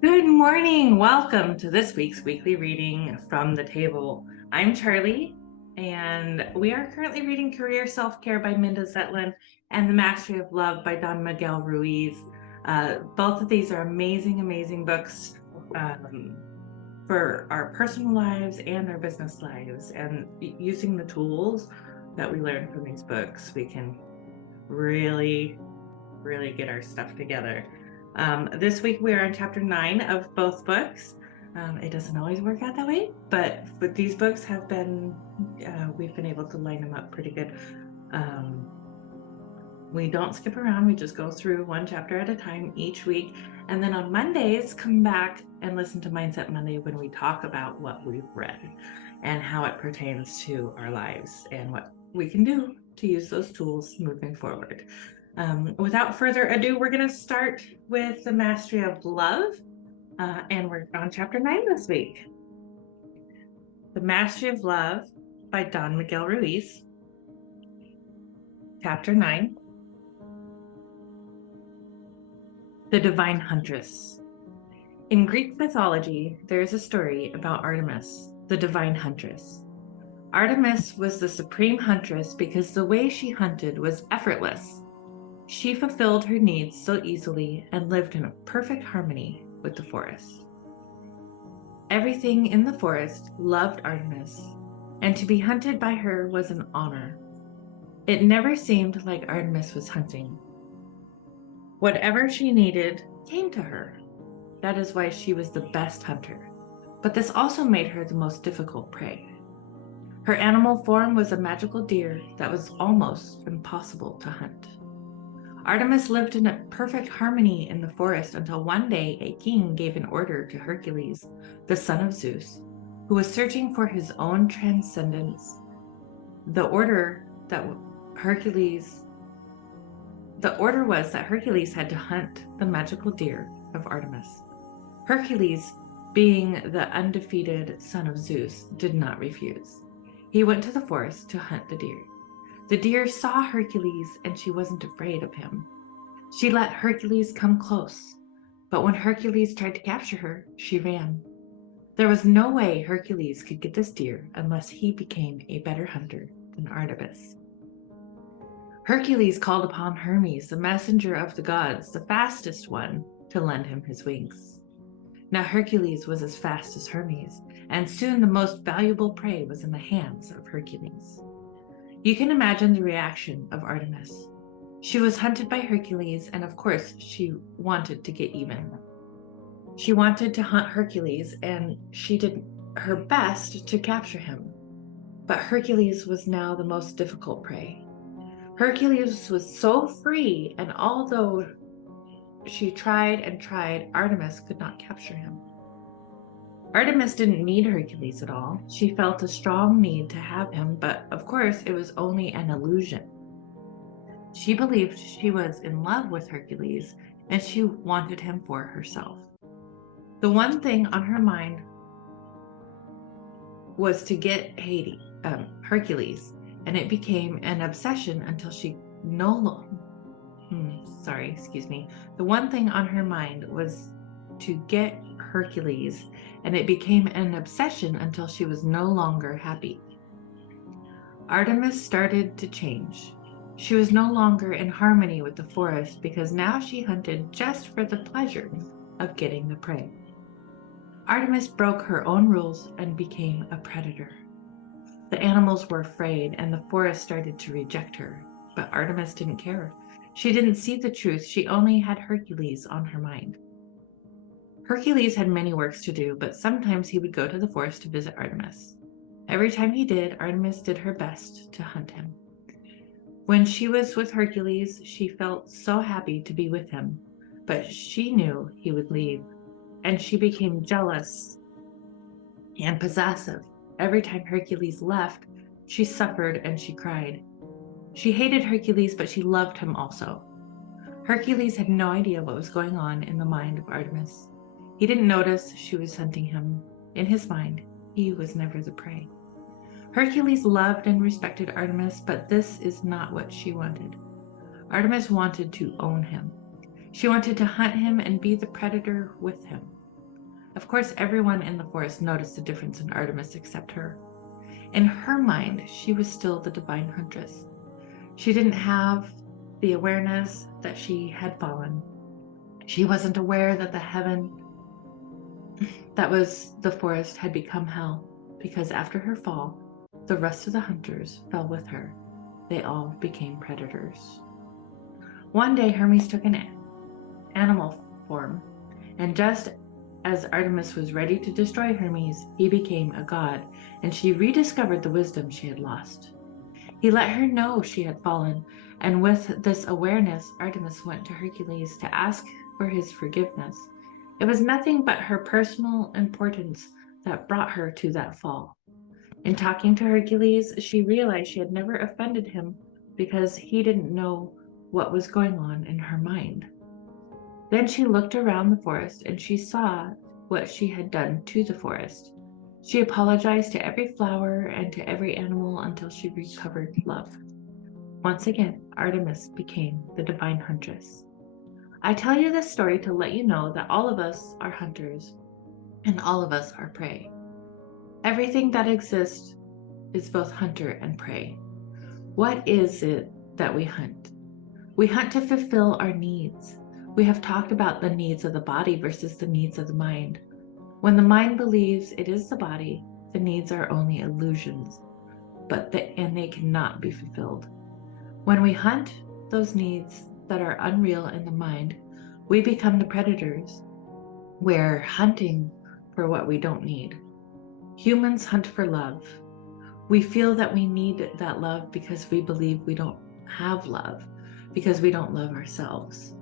Good morning. Welcome to this week's weekly reading from the table. I'm Charlie, and we are currently reading Career Self-Care by Minda Zetlin and The Mastery of Love by Don Miguel Ruiz. Both of these are amazing, amazing books for our personal lives and our business lives. And using the tools that we learn from these books, we can really get our stuff together. This week we are on chapter 9 of both books. It doesn't always work out that way, but these books have been, we've been able to line them up pretty good. We don't skip around, we just go through one chapter at a time each week. And then on Mondays, come back and listen to Mindset Monday when we talk about what we've read and how it pertains to our lives and what we can do to use those tools moving forward. Without further ado, we're going to start with The Mastery of Love, and we're on chapter 9 this week. The Mastery of Love by Don Miguel Ruiz, chapter 9. The Divine Huntress. In Greek mythology, there is a story about Artemis, the Divine Huntress. Artemis was the supreme huntress because the way she hunted was effortless. She fulfilled her needs so easily and lived in a perfect harmony with the forest. Everything in the forest loved Artemis, and to be hunted by her was an honor. It never seemed like Artemis was hunting. Whatever she needed came to her. That is why she was the best hunter, but this also made her the most difficult prey. Her animal form was a magical deer that was almost impossible to hunt. Artemis lived in a perfect harmony in the forest until one day a king gave an order to Hercules, the son of Zeus, who was searching for his own transcendence. The order was that Hercules had to hunt the magical deer of Artemis. Hercules, being the undefeated son of Zeus, did not refuse. He went to the forest to hunt the deer. The deer saw Hercules and she wasn't afraid of him. She let Hercules come close, but when Hercules tried to capture her, she ran. There was no way Hercules could get this deer unless he became a better hunter than Artemis. Hercules called upon Hermes, the messenger of the gods, the fastest one, to lend him his wings. Now Hercules was as fast as Hermes, and soon the most valuable prey was in the hands of Hercules. You can imagine the reaction of Artemis. She was hunted by Hercules, and of course she wanted to get even. She wanted to hunt Hercules, and she did her best to capture him. But Hercules was now the most difficult prey. Hercules was so free, and although she tried and tried, Artemis could not capture him. Artemis didn't need Hercules at all. She felt a strong need to have him, but of course it was only an illusion. She believed she was in love with Hercules, and she wanted him for herself. The one thing on her mind was to get Hercules, and it became an obsession until she no longer. The one thing on her mind was to get Hercules, and it became an obsession until she was no longer happy. Artemis started to change. She was no longer in harmony with the forest because now she hunted just for the pleasure of getting the prey. Artemis broke her own rules and became a predator. The animals were afraid and the forest started to reject her, but Artemis didn't care. She didn't see the truth. She only had Hercules on her mind. Hercules had many works to do, but sometimes he would go to the forest to visit Artemis. Every time he did, Artemis did her best to hunt him. When she was with Hercules, she felt so happy to be with him, but she knew he would leave, and she became jealous and possessive. Every time Hercules left, she suffered and she cried. She hated Hercules, but she loved him also. Hercules had no idea what was going on in the mind of Artemis. He didn't notice she was hunting him. In his mind, he was never the prey. Hercules loved and respected Artemis, but this is not what she wanted. Artemis wanted to own him. She wanted to hunt him and be the predator with him. Of course, everyone in the forest noticed the difference in Artemis except her. In her mind, she was still the Divine Huntress. She didn't have the awareness that she had fallen. She wasn't aware that the heaven that was the forest had become hell, because after her fall, the rest of the hunters fell with her. They all became predators. One day, Hermes took an animal form, and just as Artemis was ready to destroy Hermes, he became a god, and she rediscovered the wisdom she had lost. He let her know she had fallen, and with this awareness, Artemis went to Hercules to ask for his forgiveness. It was nothing but her personal importance that brought her to that fall. In talking to Hercules, she realized she had never offended him because he didn't know what was going on in her mind. Then she looked around the forest and she saw what she had done to the forest. She apologized to every flower and to every animal until she recovered love. Once again, Artemis became the Divine Huntress. I tell you this story to let you know that all of us are hunters and all of us are prey. Everything that exists is both hunter and prey. What is it that we hunt? We hunt to fulfill our needs. We have talked about the needs of the body versus the needs of the mind. When the mind believes it is the body, the needs are only illusions, and they cannot be fulfilled. When we hunt those needs that are unreal in the mind, we become the predators. We're hunting for what we don't need. Humans hunt for love. We feel that we need that love because we believe we don't have love, because we don't love ourselves.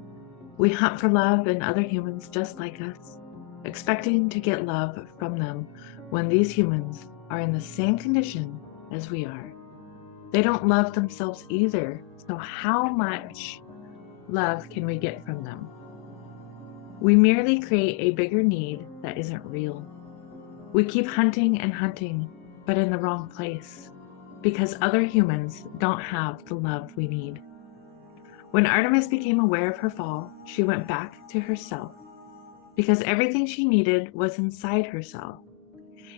We hunt for love in other humans just like us, expecting to get love from them when these humans are in the same condition as we are. They don't love themselves either, so how much love can we get from them? We merely create a bigger need that isn't real. We keep hunting and hunting, but in the wrong place, because other humans don't have the love we need. When Artemis became aware of her fall, she went back to herself, because everything she needed was inside herself.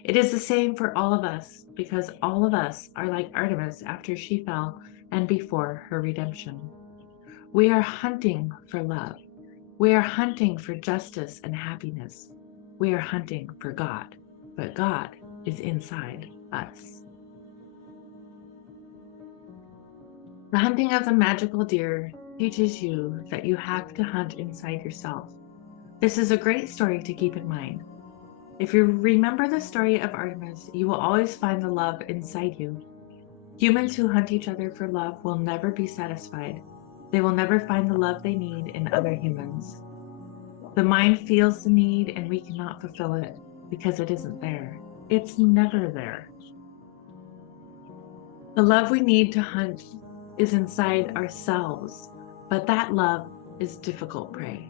It is the same for all of us, because all of us are like Artemis after she fell and before her redemption. We are hunting for love. We are hunting for justice and happiness. We are hunting for God, but God is inside us. The hunting of the magical deer teaches you that you have to hunt inside yourself. This is a great story to keep in mind. If you remember the story of Artemis, you will always find the love inside you. Humans who hunt each other for love will never be satisfied. They will never find the love they need in other humans. The mind feels the need and we cannot fulfill it because it isn't there. It's never there. The love we need to hunt is inside ourselves, but that love is difficult prey.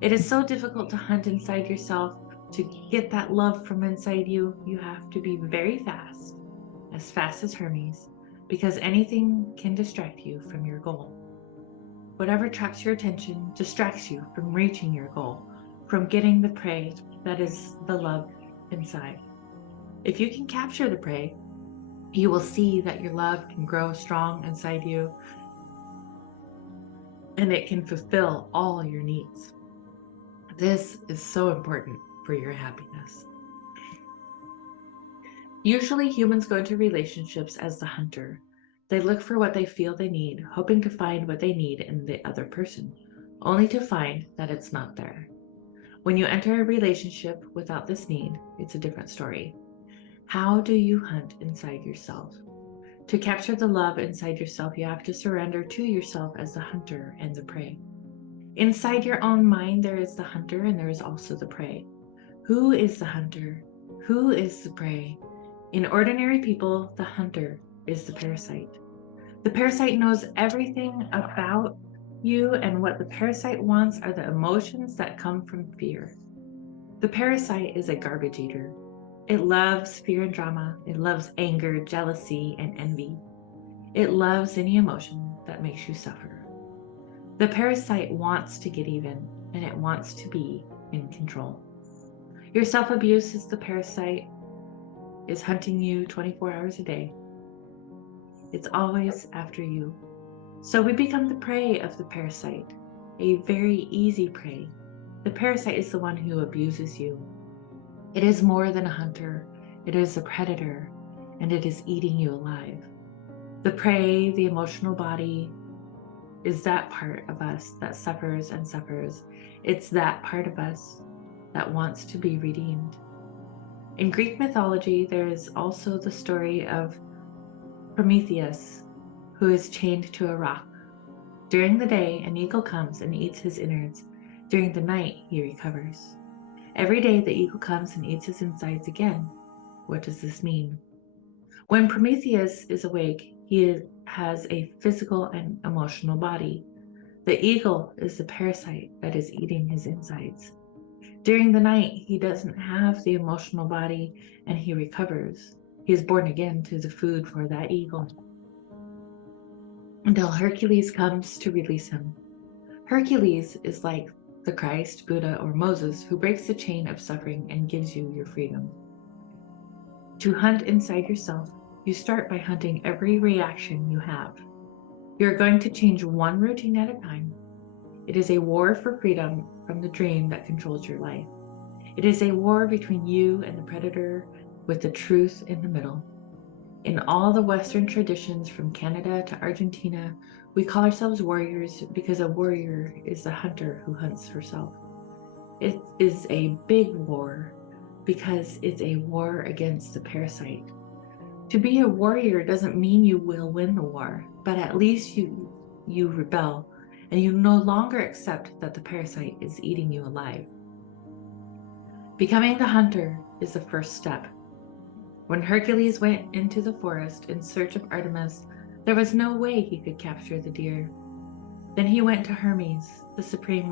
It is so difficult to hunt inside yourself. To get that love from inside you, you have to be very fast as Hermes, because anything can distract you from your goal. Whatever traps your attention distracts you from reaching your goal, from getting the prey that is the love inside. If you can capture the prey, you will see that your love can grow strong inside you and it can fulfill all your needs. This is so important for your happiness. Usually humans go into relationships as the hunter. They look for what they feel they need, hoping to find what they need in the other person, only to find that it's not there. When you enter a relationship without this need, it's a different story. How do you hunt inside yourself? To capture the love inside yourself, you have to surrender to yourself as the hunter and the prey. Inside your own mind, there is the hunter and there is also the prey. Who is the hunter? Who is the prey? In ordinary people, the hunter is the parasite. The parasite knows everything about you, and what the parasite wants are the emotions that come from fear. The parasite is a garbage eater. It loves fear and drama. It loves anger, jealousy, and envy. It loves any emotion that makes you suffer. The parasite wants to get even, and it wants to be in control. Your self-abuse is the parasite is hunting you 24 hours a day. It's always after you. So we become the prey of the parasite, a very easy prey. The parasite is the one who abuses you. It is more than a hunter. It is a predator, and it is eating you alive. The prey, the emotional body, is that part of us that suffers and suffers. It's that part of us that wants to be redeemed. In Greek mythology, there is also the story of Prometheus, who is chained to a rock. During the day, an eagle comes and eats his innards. During the night, he recovers. Every day, the eagle comes and eats his insides again. What does this mean? When Prometheus is awake, he has a physical and emotional body. The eagle is the parasite that is eating his insides. During the night, he doesn't have the emotional body and he recovers. He is born again to the food for that eagle until Hercules comes to release him. Hercules is like the Christ, Buddha, or Moses who breaks the chain of suffering and gives you your freedom. To hunt inside yourself, you start by hunting every reaction you have. You're going to change one routine at a time. It is a war for freedom from the dream that controls your life. It is a war between you and the predator with the truth in the middle. In all the Western traditions from Canada to Argentina, we call ourselves warriors because a warrior is the hunter who hunts herself. It is a big war because it's a war against the parasite. To be a warrior doesn't mean you will win the war, but at least you rebel and you no longer accept that the parasite is eating you alive. Becoming the hunter is the first step. When Hercules went into the forest in search of Artemis, there was no way he could capture the deer. Then he went to Hermes, the supreme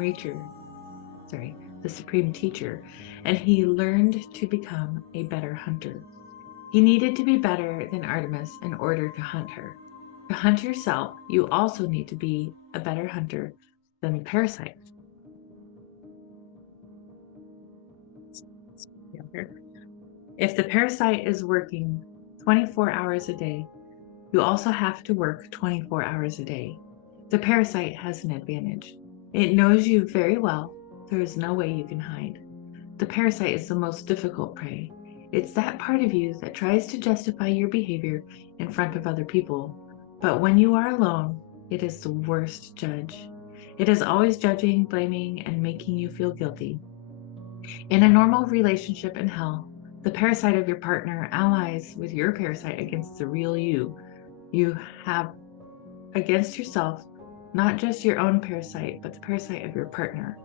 teacher, and he learned to become a better hunter. He needed to be better than Artemis in order to hunt her. To hunt yourself, you also need to be a better hunter than the parasite. If the parasite is working 24 hours a day, you also have to work 24 hours a day. The parasite has an advantage. It knows you very well. There is no way you can hide. The parasite is the most difficult prey. It's that part of you that tries to justify your behavior in front of other people. But when you are alone, it is the worst judge. It is always judging, blaming, and making you feel guilty. In a normal relationship in hell, the parasite of your partner allies with your parasite against the real you. You have against yourself, not just your own parasite, but the parasite of your partner,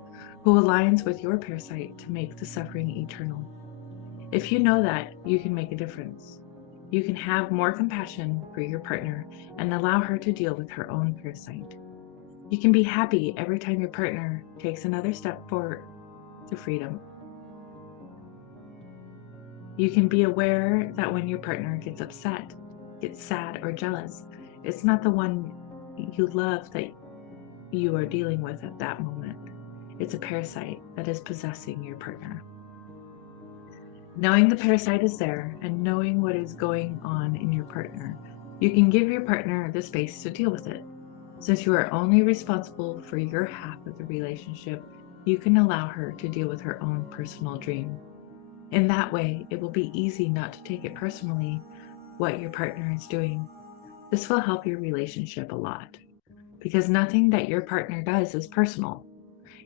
who aligns with your parasite to make the suffering eternal. If you know that, you can make a difference. You can have more compassion for your partner and allow her to deal with her own parasite. You can be happy every time your partner takes another step forward to freedom. You can be aware that when your partner gets upset, gets sad, or jealous, it's not the one you love that you are dealing with at that moment. It's a parasite that is possessing your partner. Knowing the parasite is there and knowing what is going on in your partner, you can give your partner the space to deal with it. Since you are only responsible for your half of the relationship, you can allow her to deal with her own personal dream. In that way, it will be easy not to take it personally what your partner is doing. This will help your relationship a lot because nothing that your partner does is personal.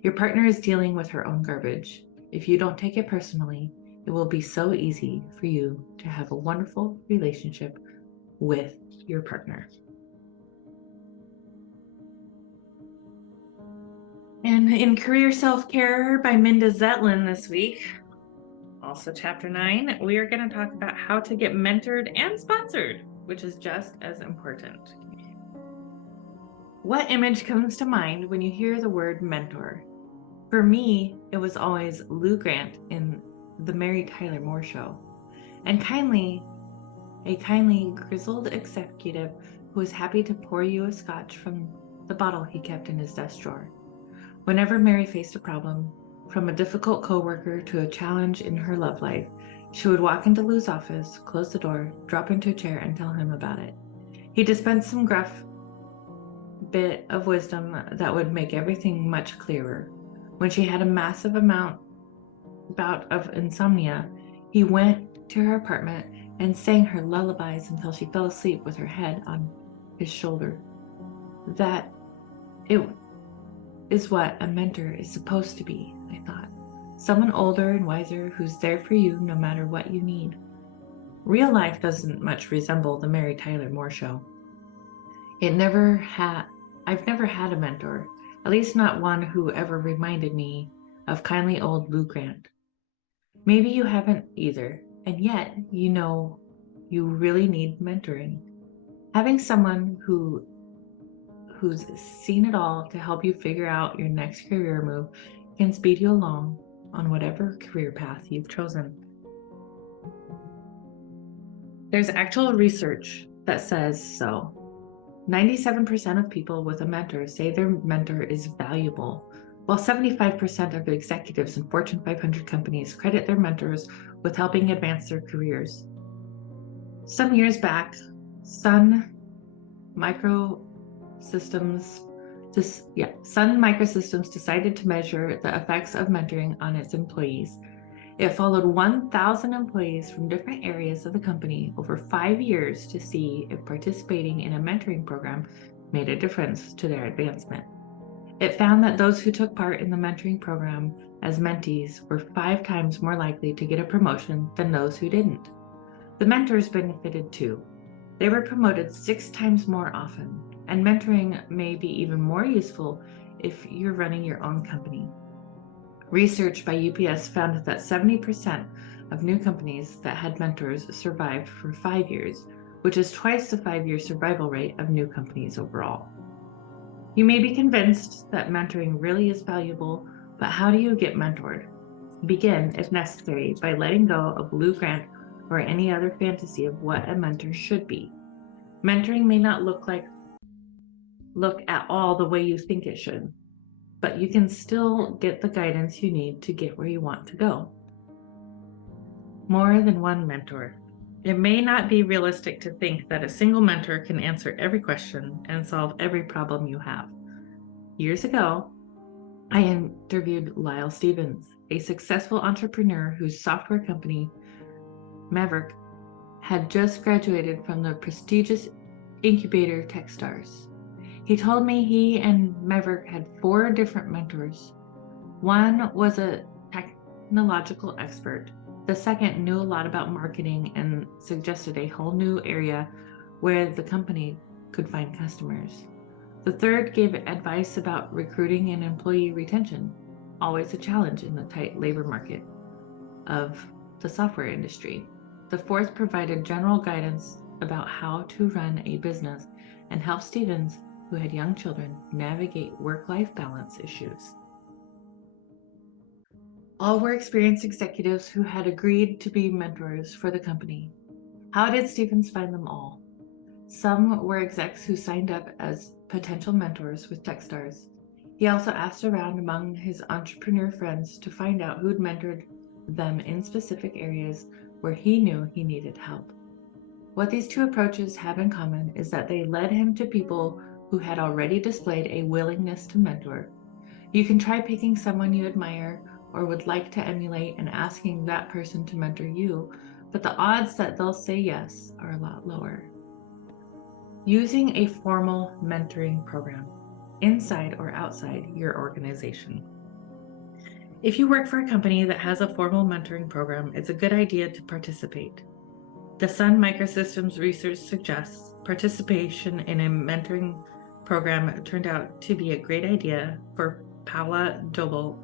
Your partner is dealing with her own garbage. If you don't take it personally, it will be so easy for you to have a wonderful relationship with your partner. And in Career Self-Care by Minda Zetlin this week, also chapter 9, we are going to talk about how to get mentored and sponsored, which is just as important. What image comes to mind when you hear the word mentor? For me, it was always Lou Grant in the Mary Tyler Moore Show, and a kindly grizzled executive who was happy to pour you a scotch from the bottle he kept in his desk drawer. Whenever Mary faced a problem, from a difficult coworker to a challenge in her love life, she would walk into Lou's office, close the door, drop into a chair, and tell him about it. He dispensed some gruff bit of wisdom that would make everything much clearer. When she had a massive bout of insomnia, he went to her apartment and sang her lullabies until she fell asleep with her head on his shoulder. That it is what a mentor is supposed to be, I thought. Someone older and wiser who's there for you no matter what you need. Real life doesn't much resemble the Mary Tyler Moore Show. I've never had a mentor, at least not one who ever reminded me of kindly old Lou Grant. Maybe you haven't either, and yet you know you really need mentoring. Having someone who's seen it all to help you figure out your next career move can speed you along on whatever career path you've chosen. There's actual research that says so. 97% of people with a mentor say their mentor is valuable, while 75% of executives in Fortune 500 companies credit their mentors with helping advance their careers. Some years back, Sun Microsystems decided to measure the effects of mentoring on its employees. It followed 1,000 employees from different areas of the company over 5 years to see if participating in a mentoring program made a difference to their advancement. It found that those who took part in the mentoring program as mentees were 5 times more likely to get a promotion than those who didn't. The mentors benefited too. They were promoted 6 times more often, and mentoring may be even more useful if you're running your own company. Research by UPS found that 70% of new companies that had mentors survived for 5 years, which is twice the 5-year survival rate of new companies overall. You may be convinced that mentoring really is valuable, but how do you get mentored? Begin, if necessary, by letting go of Lou Grant or any other fantasy of what a mentor should be. Mentoring may not look at all the way you think it should, but you can still get the guidance you need to get where you want to go. More than one mentor. It may not be realistic to think that a single mentor can answer every question and solve every problem you have. Years ago, I interviewed Lyle Stevens, a successful entrepreneur whose software company, Maverick, had just graduated from the prestigious incubator Techstars. He told me he and Maverick had 4 different mentors. One was a technological expert. The second knew a lot about marketing and suggested a whole new area where the company could find customers. The third gave advice about recruiting and employee retention, always a challenge in the tight labor market of the software industry. The fourth provided general guidance about how to run a business and helped Stevens, who had young children, navigate work-life balance issues. All were experienced executives who had agreed to be mentors for the company. How did Stevens find them all? Some were execs who signed up as potential mentors with Techstars. He also asked around among his entrepreneur friends to find out who'd mentored them in specific areas where he knew he needed help. What these 2 approaches have in common is that they led him to people who had already displayed a willingness to mentor. You can try picking someone you admire or would like to emulate and asking that person to mentor you, but the odds that they'll say yes are a lot lower. Using a formal mentoring program, inside or outside your organization. If you work for a company that has a formal mentoring program, it's a good idea to participate. The Sun Microsystems research suggests participation in a mentoring program turned out to be a great idea for Paula Dobel,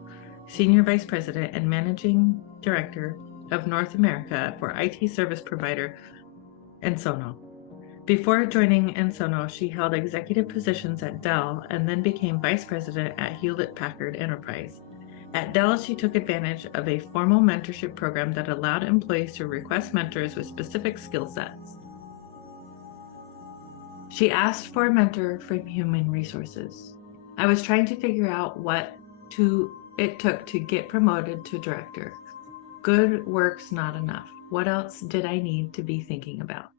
Senior Vice President and Managing Director of North America for IT service provider Ensono. Before joining Ensono, she held executive positions at Dell and then became Vice President at Hewlett-Packard Enterprise. At Dell, she took advantage of a formal mentorship program that allowed employees to request mentors with specific skill sets. She asked for a mentor from human resources. I was trying to figure out what to it took to get promoted to director. Good work's not enough. What else did I need to be thinking about?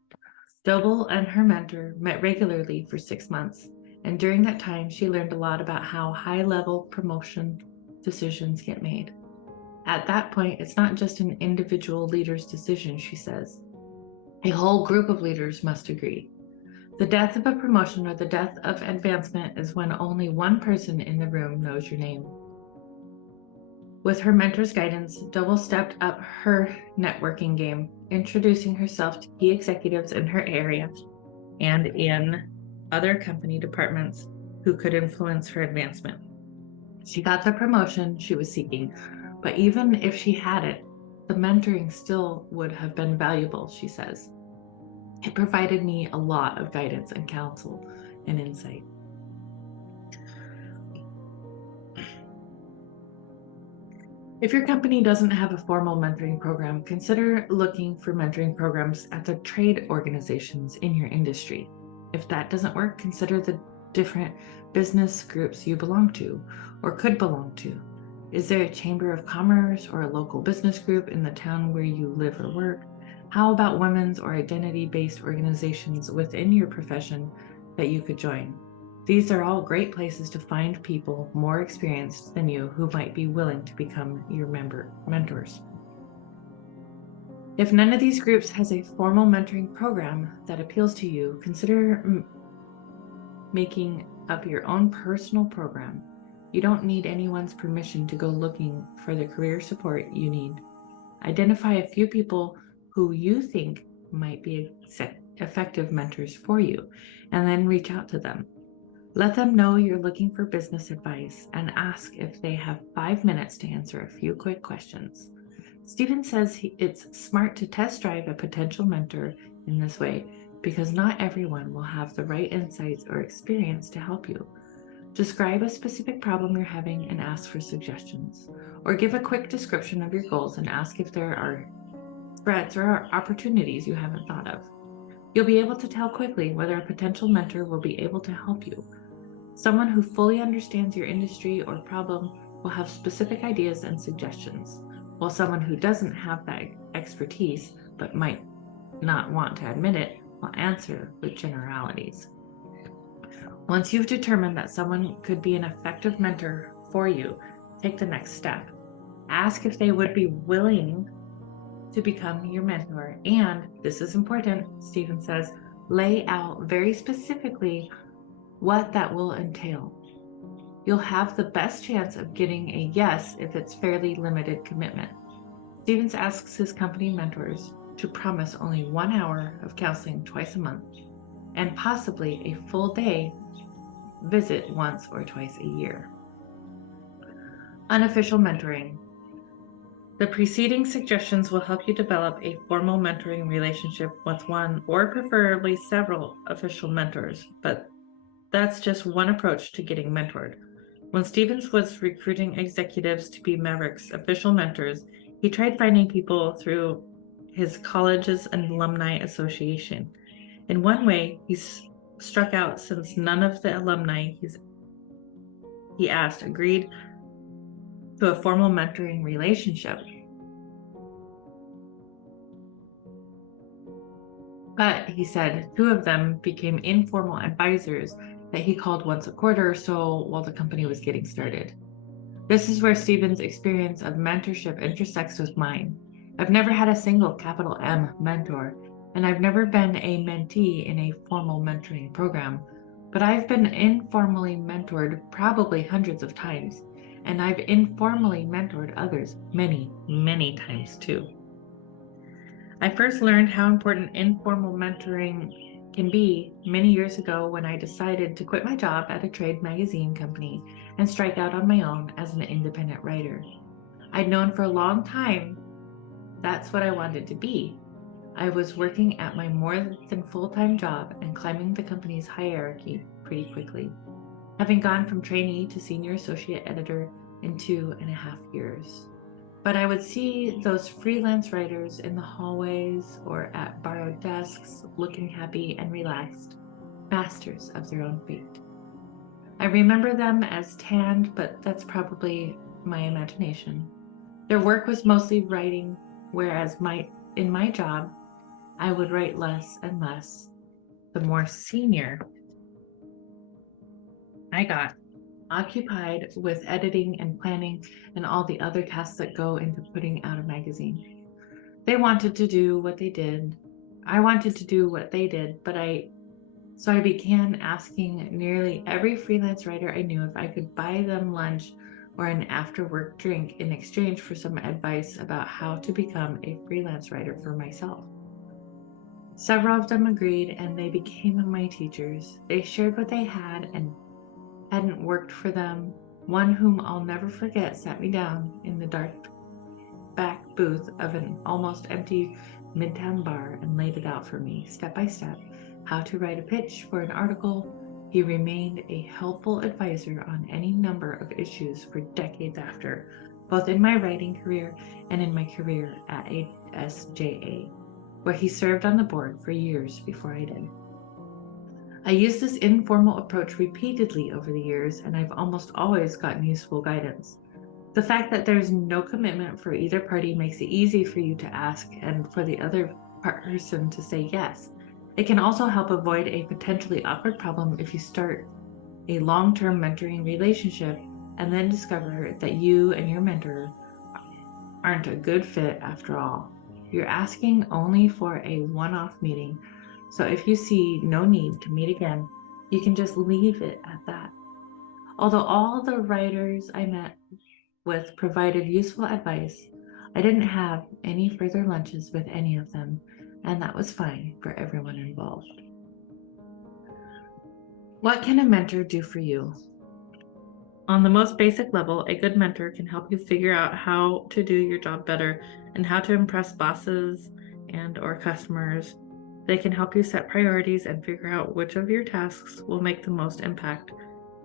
Doble and her mentor met regularly for 6 months, and during that time, she learned a lot about how high-level promotion decisions get made. At that point, it's not just an individual leader's decision, she says. A whole group of leaders must agree. The death of a promotion or the death of advancement is when only one person in the room knows your name. With her mentor's guidance, Doble stepped up her networking game, introducing herself to key executives in her area and in other company departments who could influence her advancement. She got the promotion she was seeking, but even if she had it, the mentoring still would have been valuable, she says. It provided me a lot of guidance and counsel and insight. If your company doesn't have a formal mentoring program, consider looking for mentoring programs at the trade organizations in your industry. If that doesn't work, consider the different business groups you belong to or could belong to. Is there a chamber of commerce or a local business group in the town where you live or work? How about women's or identity-based organizations within your profession that you could join? These are all great places to find people more experienced than you who might be willing to become your mentors. If none of these groups has a formal mentoring program that appeals to you, consider making up your own personal program. You don't need anyone's permission to go looking for the career support you need. Identify a few people who you think might be effective mentors for you, and then reach out to them. Let them know you're looking for business advice and ask if they have 5 minutes to answer a few quick questions. Stephen says it's smart to test drive a potential mentor in this way because not everyone will have the right insights or experience to help you. Describe a specific problem you're having and ask for suggestions, or give a quick description of your goals and ask if there are threats or opportunities you haven't thought of. You'll be able to tell quickly whether a potential mentor will be able to help you. Someone who fully understands your industry or problem will have specific ideas and suggestions, while someone who doesn't have that expertise but might not want to admit it will answer with generalities. Once you've determined that someone could be an effective mentor for you, take the next step. Ask if they would be willing to become your mentor, and this is important, Stephen says, lay out very specifically what that will entail. You'll have the best chance of getting a yes if it's fairly limited commitment. Stevens asks his company mentors to promise only 1 hour of counseling twice a month and possibly a full day visit once or twice a year. Unofficial mentoring. The preceding suggestions will help you develop a formal mentoring relationship with one or preferably several official mentors, but that's just one approach to getting mentored. When Stevens was recruiting executives to be Maverick's official mentors, he tried finding people through his college's alumni association. In one way, he struck out since none of the alumni he asked agreed to a formal mentoring relationship. But he said 2 of them became informal advisors that he called once a quarter or so while the company was getting started. This is where Stephen's experience of mentorship intersects with mine. I've never had a single capital M mentor, and I've never been a mentee in a formal mentoring program, but I've been informally mentored probably hundreds of times, and I've informally mentored others many, many times too. I first learned how important informal mentoring can be many years ago when I decided to quit my job at a trade magazine company and strike out on my own as an independent writer. I'd known for a long time that's what I wanted to be. I was working at my more than full-time job and climbing the company's hierarchy pretty quickly, having gone from trainee to senior associate editor in 2.5 years. But I would see those freelance writers in the hallways or at borrowed desks looking happy and relaxed, masters of their own fate. I remember them as tanned, but that's probably my imagination. Their work was mostly writing, whereas in my job, I would write less and less. The more senior I got, occupied with editing and planning and all the other tasks that go into putting out a magazine. They wanted to do what they did. I wanted to do what they did, so I began asking nearly every freelance writer I knew if I could buy them lunch or an after-work drink in exchange for some advice about how to become a freelance writer for myself. Several of them agreed, and they became my teachers. They shared what they had and hadn't worked for them. One whom I'll never forget sat me down in the dark back booth of an almost empty Midtown bar and laid it out for me, step by step, how to write a pitch for an article. He remained a helpful advisor on any number of issues for decades after, both in my writing career and in my career at ASJA, where he served on the board for years before I did. I used this informal approach repeatedly over the years, and I've almost always gotten useful guidance. The fact that there's no commitment for either party makes it easy for you to ask and for the other person to say yes. It can also help avoid a potentially awkward problem if you start a long-term mentoring relationship and then discover that you and your mentor aren't a good fit after all. You're asking only for a one-off meeting, so if you see no need to meet again, you can just leave it at that. Although all the writers I met with provided useful advice, I didn't have any further lunches with any of them, and that was fine for everyone involved. What can a mentor do for you? On the most basic level, a good mentor can help you figure out how to do your job better and how to impress bosses and/or customers. They can help you set priorities and figure out which of your tasks will make the most impact,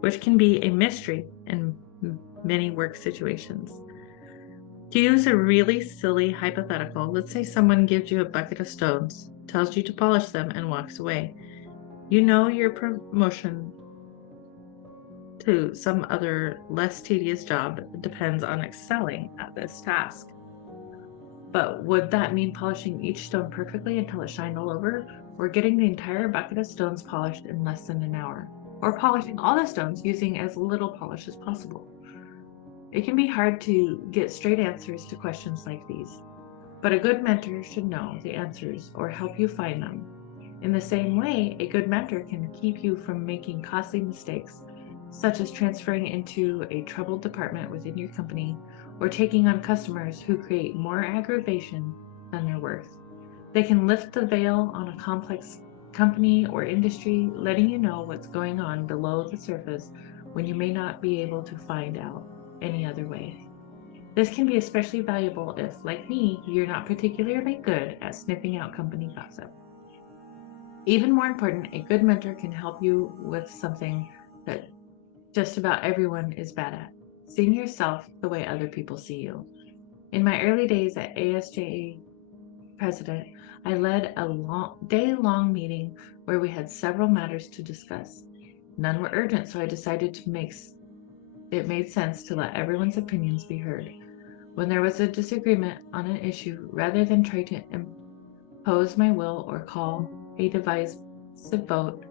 which can be a mystery in many work situations. To use a really silly hypothetical, let's say someone gives you a bucket of stones, tells you to polish them, and walks away. You know your promotion to some other less tedious job depends on excelling at this task. But would that mean polishing each stone perfectly until it shined all over, or getting the entire bucket of stones polished in less than an hour, or polishing all the stones using as little polish as possible? It can be hard to get straight answers to questions like these, but a good mentor should know the answers or help you find them. In the same way, a good mentor can keep you from making costly mistakes, such as transferring into a troubled department within your company or taking on customers who create more aggravation than they're worth. They can lift the veil on a complex company or industry, letting you know what's going on below the surface when you may not be able to find out any other way. This can be especially valuable if, like me, you're not particularly good at sniffing out company gossip. Even more important, a good mentor can help you with something that just about everyone is bad at: seeing yourself the way other people see you. In my early days at ASJA president, I led a day-long meeting where we had several matters to discuss. None were urgent, so I decided it made sense to let everyone's opinions be heard. When there was a disagreement on an issue, rather than try to impose my will or call a divisive vote,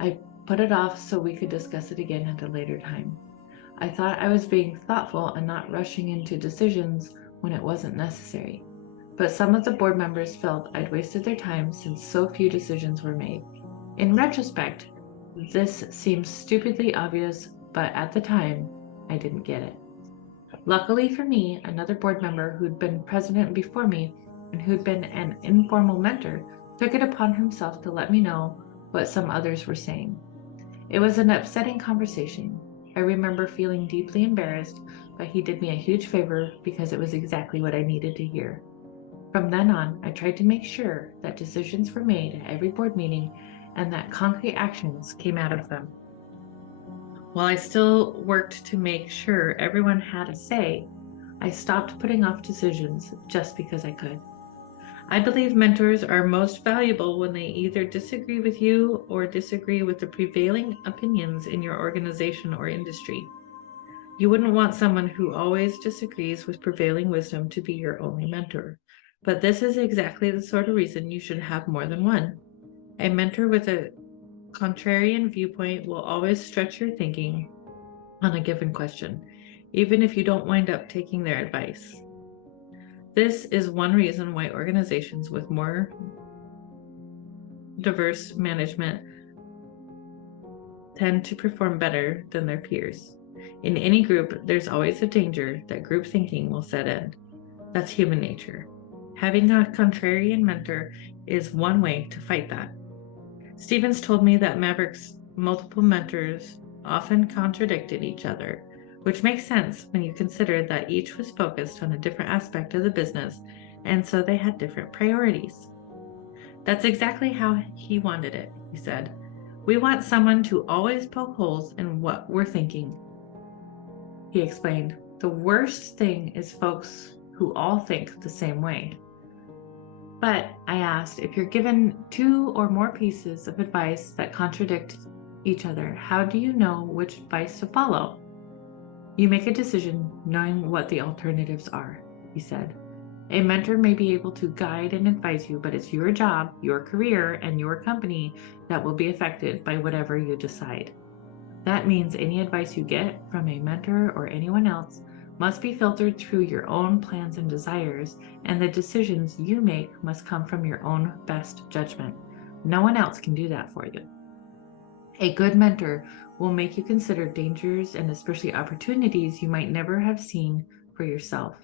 I put it off so we could discuss it again at a later time. I thought I was being thoughtful and not rushing into decisions when it wasn't necessary. But some of the board members felt I'd wasted their time since so few decisions were made. In retrospect, this seems stupidly obvious, but at the time, I didn't get it. Luckily for me, another board member who'd been president before me and who'd been an informal mentor took it upon himself to let me know what some others were saying. It was an upsetting conversation. I remember feeling deeply embarrassed, but he did me a huge favor because it was exactly what I needed to hear. From then on, I tried to make sure that decisions were made at every board meeting and that concrete actions came out of them. While I still worked to make sure everyone had a say, I stopped putting off decisions just because I could. I believe mentors are most valuable when they either disagree with you or disagree with the prevailing opinions in your organization or industry. You wouldn't want someone who always disagrees with prevailing wisdom to be your only mentor. But this is exactly the sort of reason you should have more than one. A mentor with a contrarian viewpoint will always stretch your thinking on a given question, even if you don't wind up taking their advice. This is one reason why organizations with more diverse management tend to perform better than their peers. In any group, there's always a danger that group thinking will set in. That's human nature. Having a contrarian mentor is one way to fight that. Stevens told me that Maverick's multiple mentors often contradicted each other, which makes sense when you consider that each was focused on a different aspect of the business, and so they had different priorities. That's exactly how he wanted it, he said. We want someone to always poke holes in what we're thinking. He explained, the worst thing is folks who all think the same way. But I asked, if you're given 2 or more pieces of advice that contradict each other, how do you know which advice to follow? You make a decision knowing what the alternatives are, he said. A mentor may be able to guide and advise you, but it's your job, your career, and your company that will be affected by whatever you decide. That means any advice you get from a mentor or anyone else must be filtered through your own plans and desires, and the decisions you make must come from your own best judgment. No one else can do that for you. A good mentor will make you consider dangers and especially opportunities you might never have seen for yourself.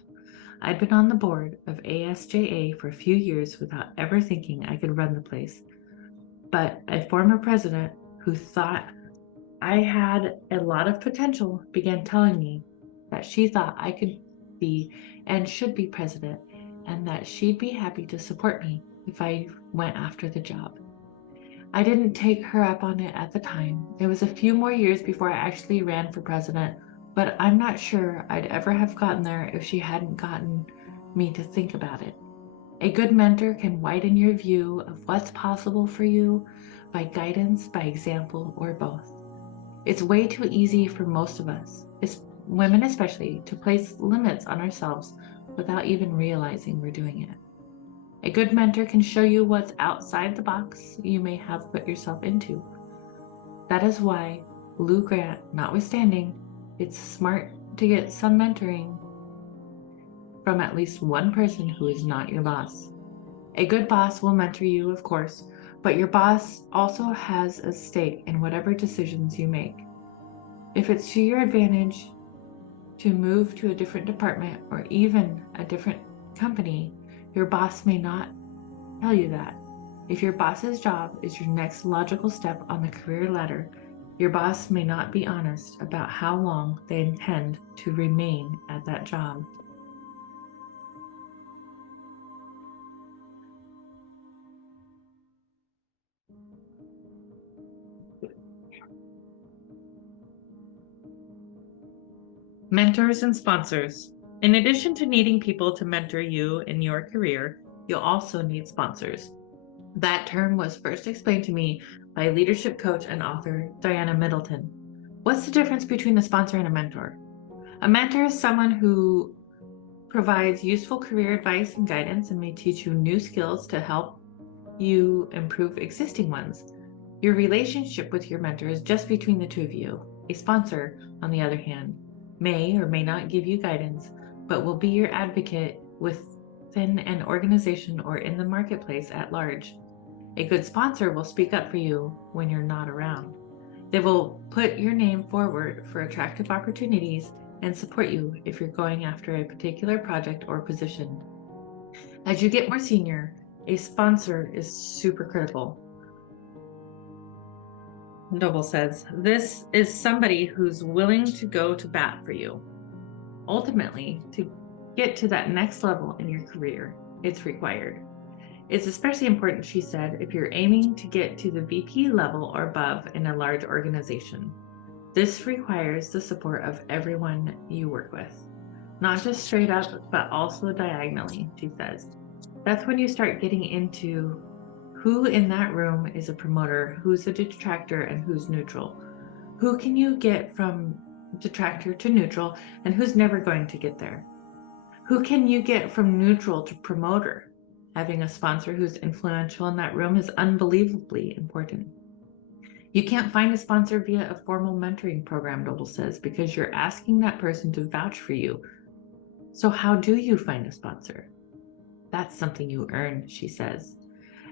I'd been on the board of ASJA for a few years without ever thinking I could run the place. But a former president who thought I had a lot of potential began telling me that she thought I could be and should be president, and that she'd be happy to support me if I went after the job. I didn't take her up on it at the time. It was a few more years before I actually ran for president, but I'm not sure I'd ever have gotten there if she hadn't gotten me to think about it. A good mentor can widen your view of what's possible for you by guidance, by example, or both. It's way too easy for most of us, women especially, to place limits on ourselves without even realizing we're doing it. A good mentor can show you what's outside the box you may have put yourself into. That is why, Lou Grant notwithstanding, it's smart to get some mentoring from at least one person who is not your boss. A good boss will mentor you, of course, but your boss also has a stake in whatever decisions you make. If it's to your advantage to move to a different department or even a different company, your boss may not tell you that. If your boss's job is your next logical step on the career ladder, your boss may not be honest about how long they intend to remain at that job. Mentors and sponsors. In addition to needing people to mentor you in your career, you'll also need sponsors. That term was first explained to me by leadership coach and author Diana Middleton. What's the difference between a sponsor and a mentor? A mentor is someone who provides useful career advice and guidance and may teach you new skills to help you improve existing ones. Your relationship with your mentor is just between the two of you. A sponsor, on the other hand, may or may not give you guidance, but will be your advocate within an organization or in the marketplace at large. A good sponsor will speak up for you when you're not around. They will put your name forward for attractive opportunities and support you if you're going after a particular project or position. As you get more senior, a sponsor is super critical. Noble says, this is somebody who's willing to go to bat for you. Ultimately, to get to that next level in your career, it's required. It's especially important, she said, if you're aiming to get to the VP level or above in a large organization. This requires the support of everyone you work with, not just straight up, but also diagonally, she says. That's when you start getting into who in that room is a promoter, who's a detractor, and who's neutral. Who can you get from detractor to neutral, and who's never going to get there. Who can you get from neutral to promoter? Having a sponsor who's influential in that room is unbelievably important. You can't find a sponsor via a formal mentoring program, Noble says, because you're asking that person to vouch for you. So how do you find a sponsor? That's something you earn, she says.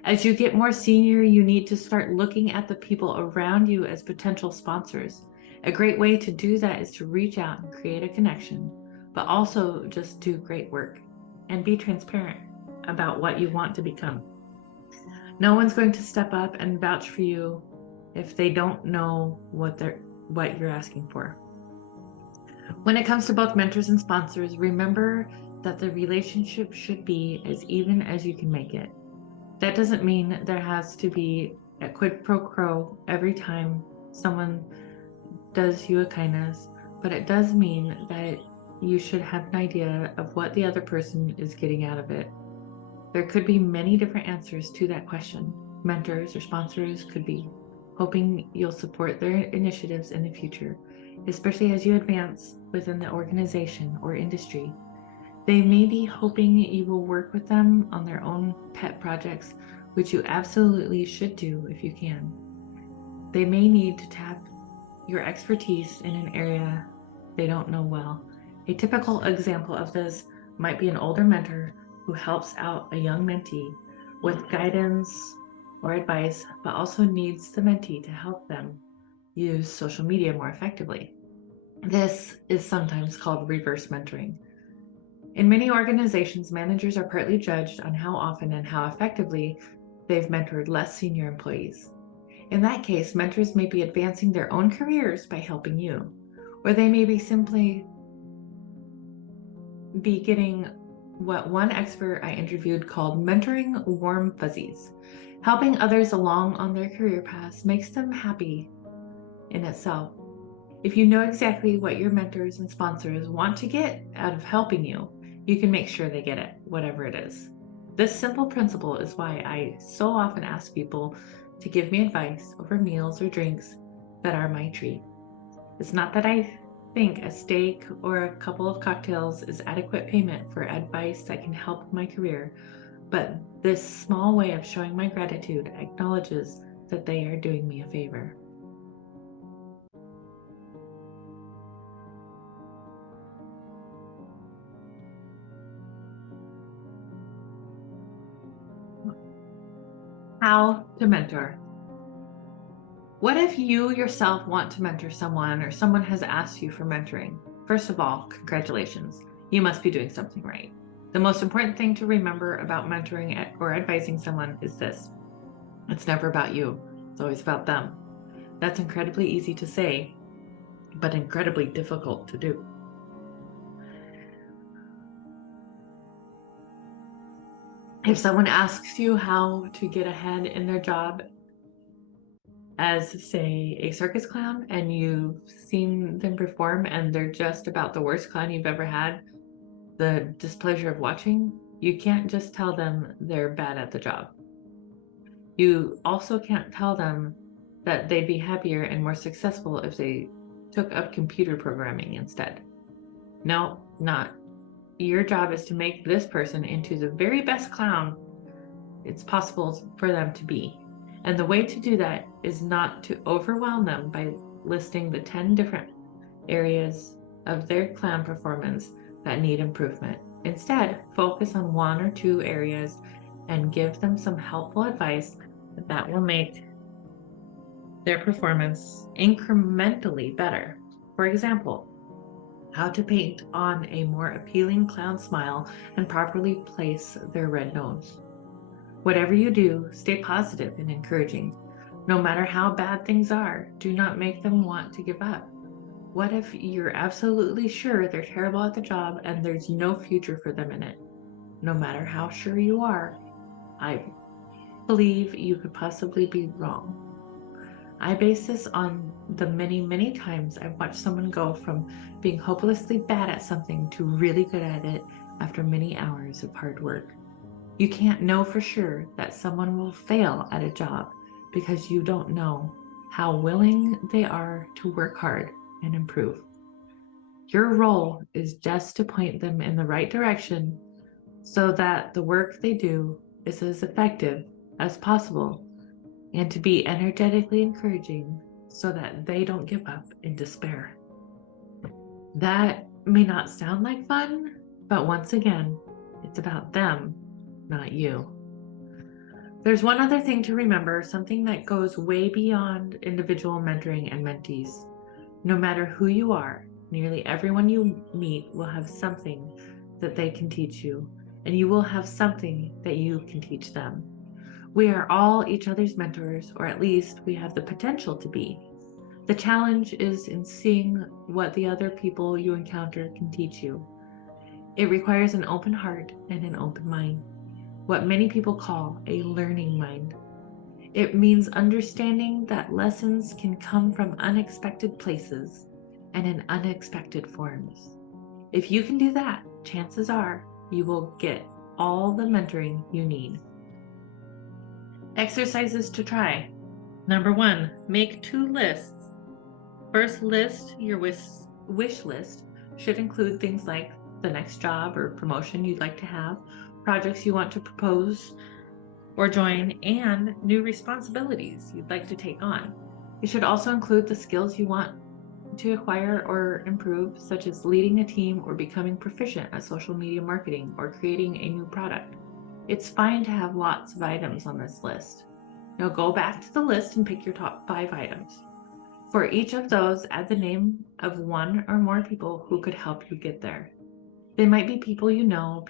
As you get more senior, you need to start looking at the people around you as potential sponsors. A great way to do that is to reach out and create a connection, but also just do great work and be transparent about what you want to become. No one's going to step up and vouch for you if they don't know what you're asking for. When it comes to both mentors and sponsors, remember that the relationship should be as even as you can make it. That doesn't mean there has to be a quid pro quo every time someone does you a kindness, but it does mean that you should have an idea of what the other person is getting out of it. There could be many different answers to that question. Mentors or sponsors could be hoping you'll support their initiatives in the future, especially as you advance within the organization or industry. They may be hoping you will work with them on their own pet projects, which you absolutely should do if you can. They may need to tap your expertise in an area they don't know well. A typical example of this might be an older mentor who helps out a young mentee with guidance or advice, but also needs the mentee to help them use social media more effectively. This is sometimes called reverse mentoring. In many organizations, managers are partly judged on how often and how effectively they've mentored less senior employees. In that case, mentors may be advancing their own careers by helping you, or they may be simply getting what one expert I interviewed called mentoring warm fuzzies. Helping others along on their career paths makes them happy in itself. If you know exactly what your mentors and sponsors want to get out of helping you, you can make sure they get it, whatever it is. This simple principle is why I so often ask people to give me advice over meals or drinks that are my treat. It's not that I think a steak or a couple of cocktails is adequate payment for advice that can help my career, but this small way of showing my gratitude acknowledges that they are doing me a favor. How to mentor. What if you yourself want to mentor someone or someone has asked you for mentoring? First of all, congratulations. You must be doing something right. The most important thing to remember about mentoring or advising someone is this. It's never about you. It's always about them. That's incredibly easy to say, but incredibly difficult to do. If someone asks you how to get ahead in their job as, say, a circus clown, and you've seen them perform and they're just about the worst clown you've ever had the displeasure of watching, you can't just tell them they're bad at the job. You also can't tell them that they'd be happier and more successful if they took up computer programming instead. No, not. Your job is to make this person into the very best clown it's possible for them to be. And the way to do that is not to overwhelm them by listing the 10 different areas of their clown performance that need improvement. Instead, focus on 1 or 2 areas and give them some helpful advice that will make their performance incrementally better. For example, how to paint on a more appealing clown smile and properly place their red nose. Whatever you do, stay positive and encouraging. No matter how bad things are, do not make them want to give up. What if you're absolutely sure they're terrible at the job and there's no future for them in it? No matter how sure you are, I believe you could possibly be wrong. I base this on the many, many times I've watched someone go from being hopelessly bad at something to really good at it after many hours of hard work. You can't know for sure that someone will fail at a job because you don't know how willing they are to work hard and improve. Your role is just to point them in the right direction so that the work they do is as effective as possible, and to be energetically encouraging so that they don't give up in despair. That may not sound like fun, but once again, it's about them, not you. There's one other thing to remember, something that goes way beyond individual mentoring and mentees. No matter who you are, nearly everyone you meet will have something that they can teach you, and you will have something that you can teach them. We are all each other's mentors, or at least we have the potential to be. The challenge is in seeing what the other people you encounter can teach you. It requires an open heart and an open mind, what many people call a learning mind. It means understanding that lessons can come from unexpected places and in unexpected forms. If you can do that, chances are you will get all the mentoring you need. Exercises to try. Number 1, make 2 lists. First list, your wish list, should include things like the next job or promotion you'd like to have, projects you want to propose or join, and new responsibilities you'd like to take on. It should also include the skills you want to acquire or improve, such as leading a team or becoming proficient at social media marketing or creating a new product. It's fine to have lots of items on this list. Now go back to the list and pick your top 5 items. For each of those, add the name of one or more people who could help you get there. They might be people you know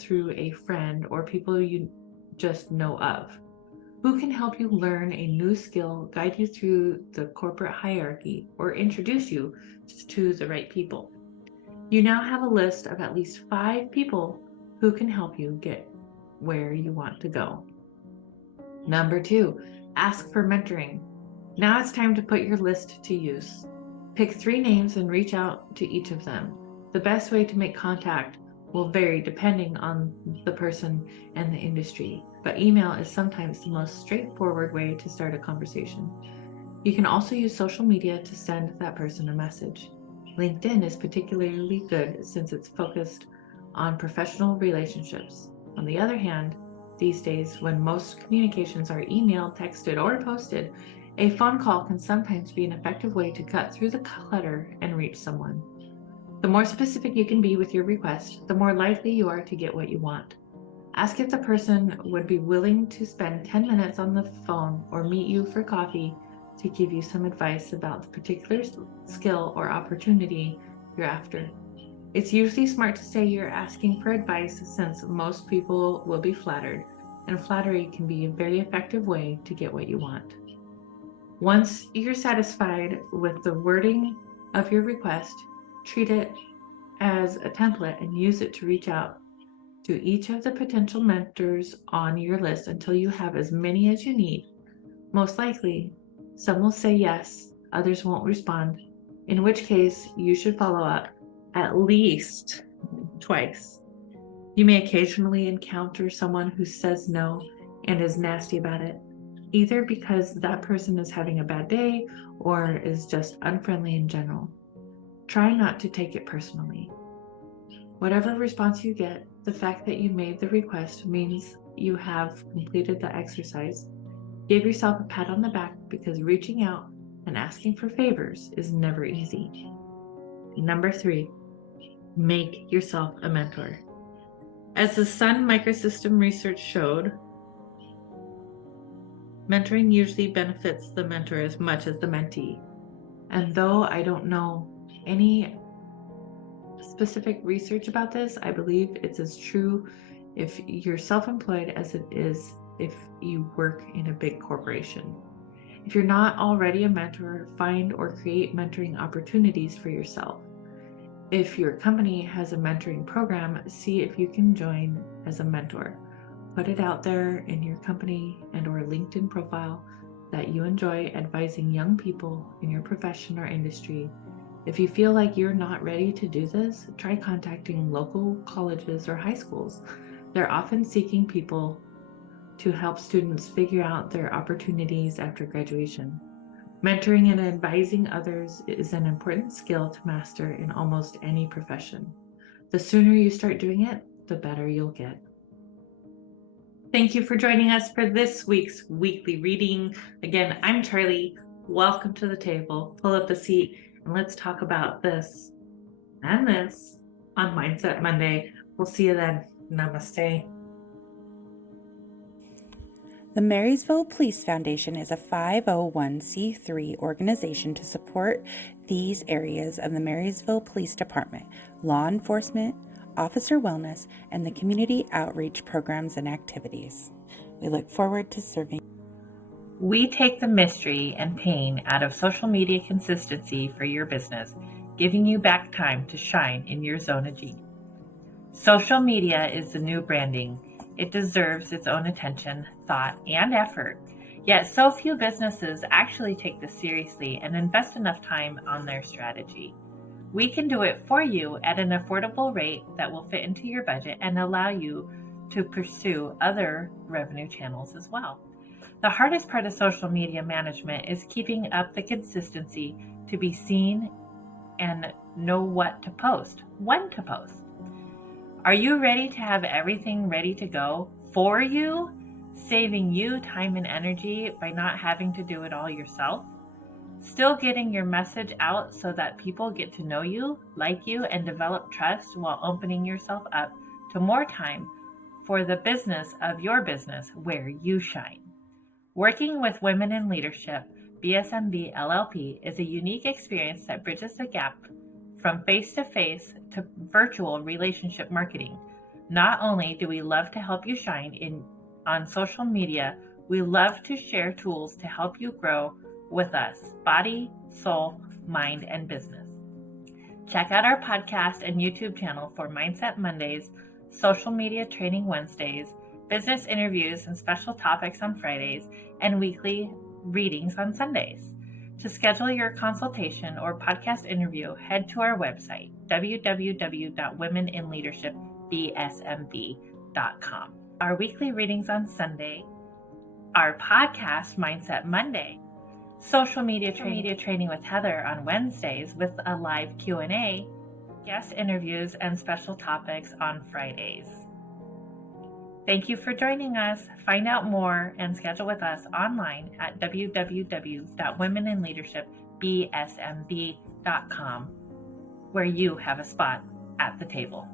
through a friend, or people you just know of, who can help you learn a new skill, guide you through the corporate hierarchy, or introduce you to the right people. You now have a list of at least 5 people who can help you get where you want to go. Number 2, ask for mentoring. Now it's time to put your list to use. Pick 3 names and reach out to each of them. The best way to make contact will vary depending on the person and the industry, but email is sometimes the most straightforward way to start a conversation. You can also use social media to send that person a message. LinkedIn is particularly good since it's focused on professional relationships. On the other hand, these days, when most communications are emailed, texted, or posted, a phone call can sometimes be an effective way to cut through the clutter and reach someone. The more specific you can be with your request, the more likely you are to get what you want. Ask if the person would be willing to spend 10 minutes on the phone or meet you for coffee to give you some advice about the particular skill or opportunity you're after. It's usually smart to say you're asking for advice, since most people will be flattered, and flattery can be a very effective way to get what you want. Once you're satisfied with the wording of your request, treat it as a template and use it to reach out to each of the potential mentors on your list until you have as many as you need. Most likely, some will say yes, others won't respond, in which case you should follow up at least twice. You may occasionally encounter someone who says no and is nasty about it, either because that person is having a bad day or is just unfriendly in general. Try not to take it personally. Whatever response you get, the fact that you made the request means you have completed the exercise. Give yourself a pat on the back, because reaching out and asking for favors is never easy. Number 3, make yourself a mentor. As the Sun Microsystem research showed, mentoring usually benefits the mentor as much as the mentee. And though I don't know any specific research about this, I believe it's as true if you're self-employed as it is if you work in a big corporation. If you're not already a mentor, find or create mentoring opportunities for yourself. If your company has a mentoring program, see if you can join as a mentor. Put it out there in your company and or LinkedIn profile that you enjoy advising young people in your profession or industry. If you feel like you're not ready to do this, try contacting local colleges or high schools. They're often seeking people to help students figure out their opportunities after graduation. Mentoring and advising others is an important skill to master in almost any profession. The sooner you start doing it, the better you'll get. Thank you for joining us for this week's weekly reading. Again, I'm Charlie. Welcome to the table. Pull up a seat and let's talk about this and this on Mindset Monday. We'll see you then. Namaste. The Marysville Police Foundation is a 501c3 organization to support these areas of the Marysville Police Department: law enforcement, officer wellness, and the community outreach programs and activities. We look forward to serving. We take the mystery and pain out of social media consistency for your business, giving you back time to shine in your zone of genius. Social media is the new branding. It deserves its own attention, thought, and effort. Yet so few businesses actually take this seriously and invest enough time on their strategy. We can do it for you at an affordable rate that will fit into your budget and allow you to pursue other revenue channels as well. The hardest part of social media management is keeping up the consistency to be seen and know what to post, when to post. Are you ready to have everything ready to go for you, saving you time and energy by not having to do it all yourself? Still getting your message out so that people get to know you, like you, and develop trust while opening yourself up to more time for the business of your business where you shine. Working with Women in Leadership, BSMB LLP, is a unique experience that bridges the gap from face-to-face to virtual relationship marketing. Not only do we love to help you shine on social media, we love to share tools to help you grow with us, body, soul, mind, and business. Check out our podcast and YouTube channel for Mindset Mondays, Social Media Training Wednesdays, business interviews and special topics on Fridays, and weekly readings on Sundays. To schedule your consultation or podcast interview, head to our website, www.womeninleadershipbsmb.com. Our weekly readings on Sunday, our podcast, Mindset Monday, social media training with Heather on Wednesdays with a live Q&A, guest interviews, and special topics on Fridays. Thank you for joining us. Find out more and schedule with us online at www.womeninleadershipbsmb.com, where you have a spot at the table.